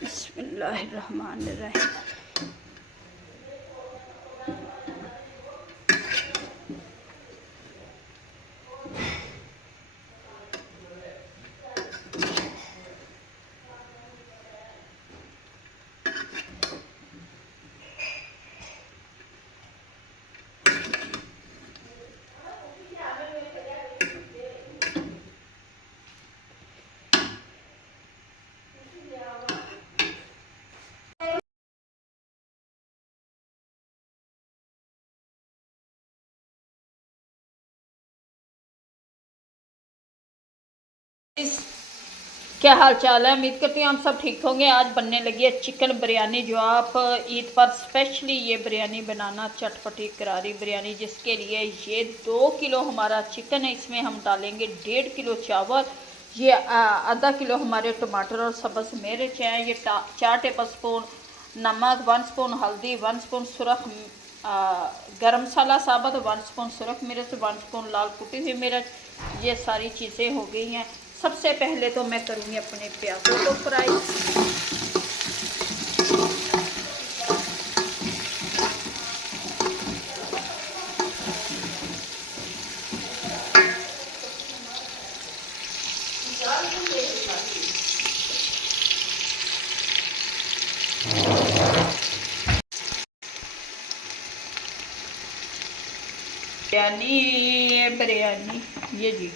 बिस्मिल्लाहिर्रहमानिर्रहीम। क्या हाल चाल है? उम्मीद करती हूँ हम सब ठीक होंगे। आज बनने लगी है चिकन बिरयानी, जो आप ईद पर स्पेशली ये बिरयानी बनाना, चटपटी करारी बिरयानी, जिसके लिए ये 2 किलो हमारा चिकन है। इसमें हम डालेंगे 1.5 किलो चावल, ये आधा किलो हमारे टमाटर और सब्ज़ मिर्च हैं, ये 4 टेबल स्पून नमक, 1 स्पून हल्दी, 1 स्पून सुरख गरम मसाला साबुत, 1 स्पून सुरख मिर्च, 1 स्पून लाल कुटी हुई मिर्च। ये सारी चीज़ें हो गई हैं। सबसे पहले तो मैं करूँगी अपने प्याज़ों को फ्राई। बिरयानी बिरयानी ये जी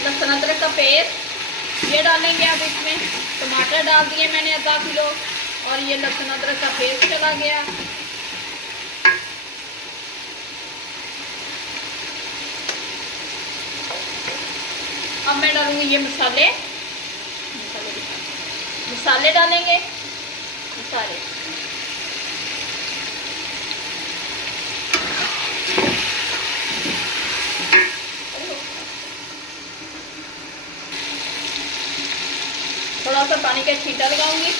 लहसुन अदरक का पेस्ट ये डालेंगे। अब इसमें टमाटर डाल दिए मैंने आधा किलो, और ये लहसुन अदरक का पेस्ट चला गया। अब मैं डालूंगी ये मसाले मसाले डालेंगे मसाले। थोड़ा सा पानी का छींटा लगाऊंगी।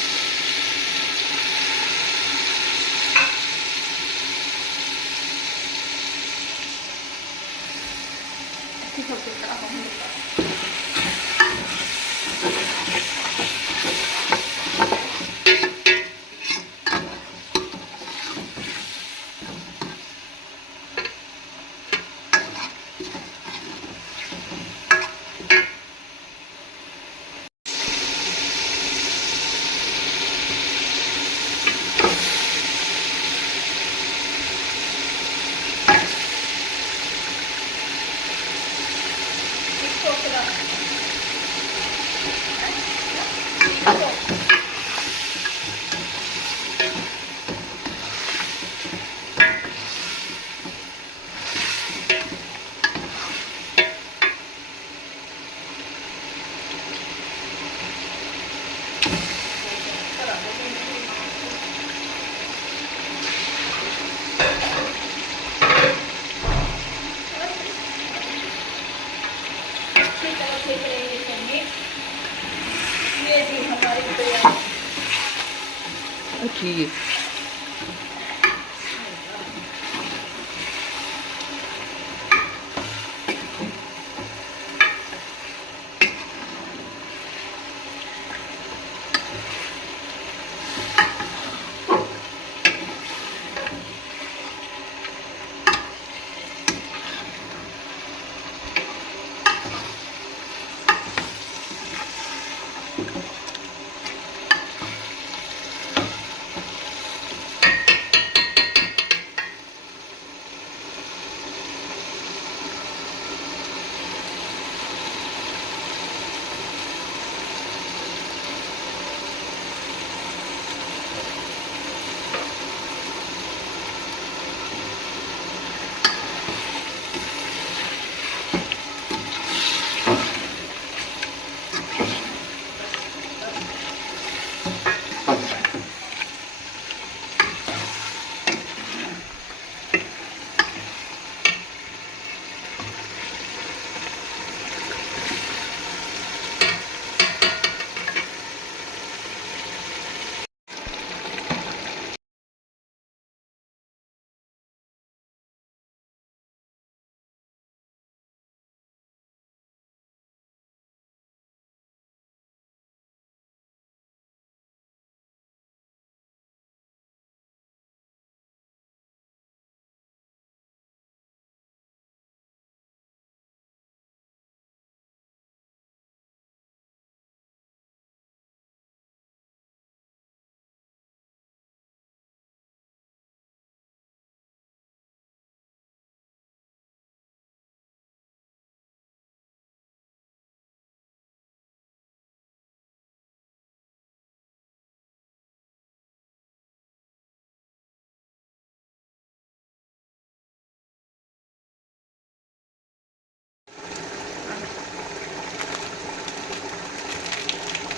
ठीक है।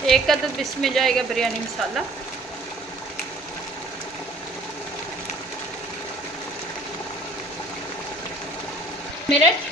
एक अदद इसमें जाएगा बिरयानी मसाला। मिर्च,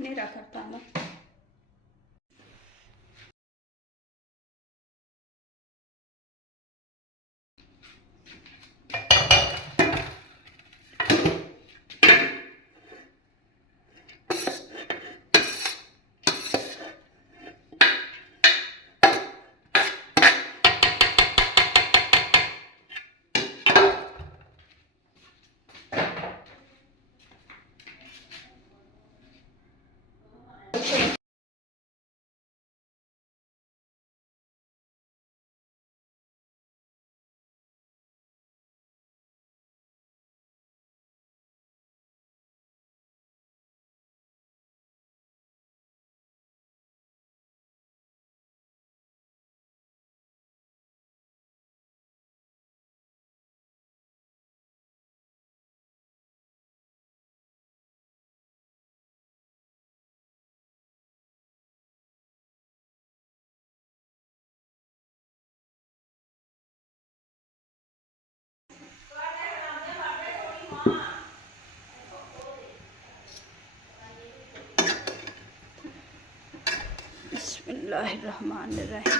नीरा करता ना। बिस्मिल्लाहिर्रहमानिर्रहीम।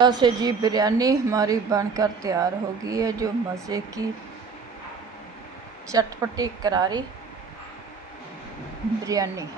से जी बिरयानी हमारी बनकर तैयार हो गई है, जो मज़े की चटपटी करारी बिरयानी।